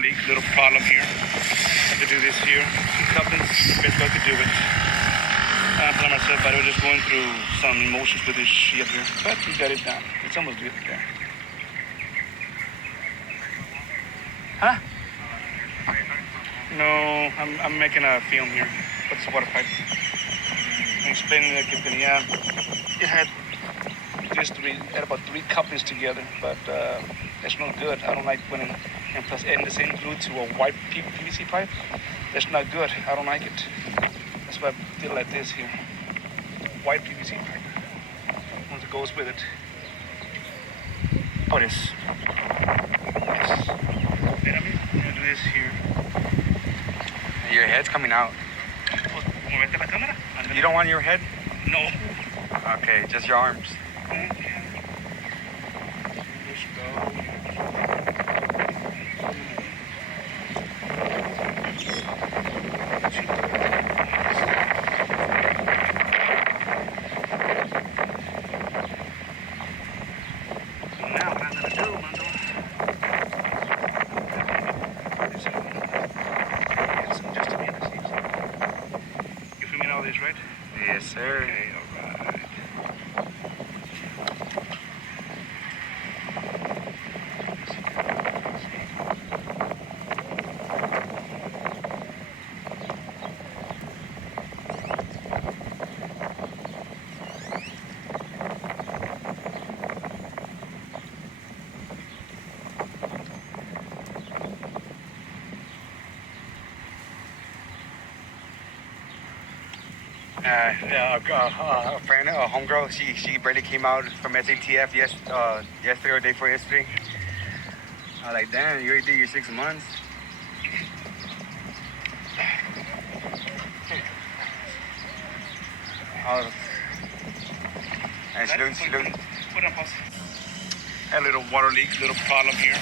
leak, little problem here. Have to do this here. Two couplings, best way to do it. I'm telling myself, but I was just going through some emotions with this shit here. But we got it done. It's almost good there. Huh? No, I'm making a film here. What's the water pipe? I'm explaining that it had about three couplings together, but that's not good. I don't like when and plus adding the same glue to a white PVC pipe. That's not good. I don't like it. That's why I did it like this here. White PVC pipe. Once it goes with it. Oh, this. Yes. Espérame. I'm gonna do this here. Your head's coming out. Movete la cámara. You don't want your head? No. Okay, just your arms. Just go. Now what I'm gonna do, Mando. Just a minute. You filming all this, right? Yes, sir. Okay, all right. A friend, a homegirl, she barely came out from SATF yesterday or day before yesterday. I was like, damn, you already did your 6 months. And she looked. Put on pause. Had a little water leak, little problem here.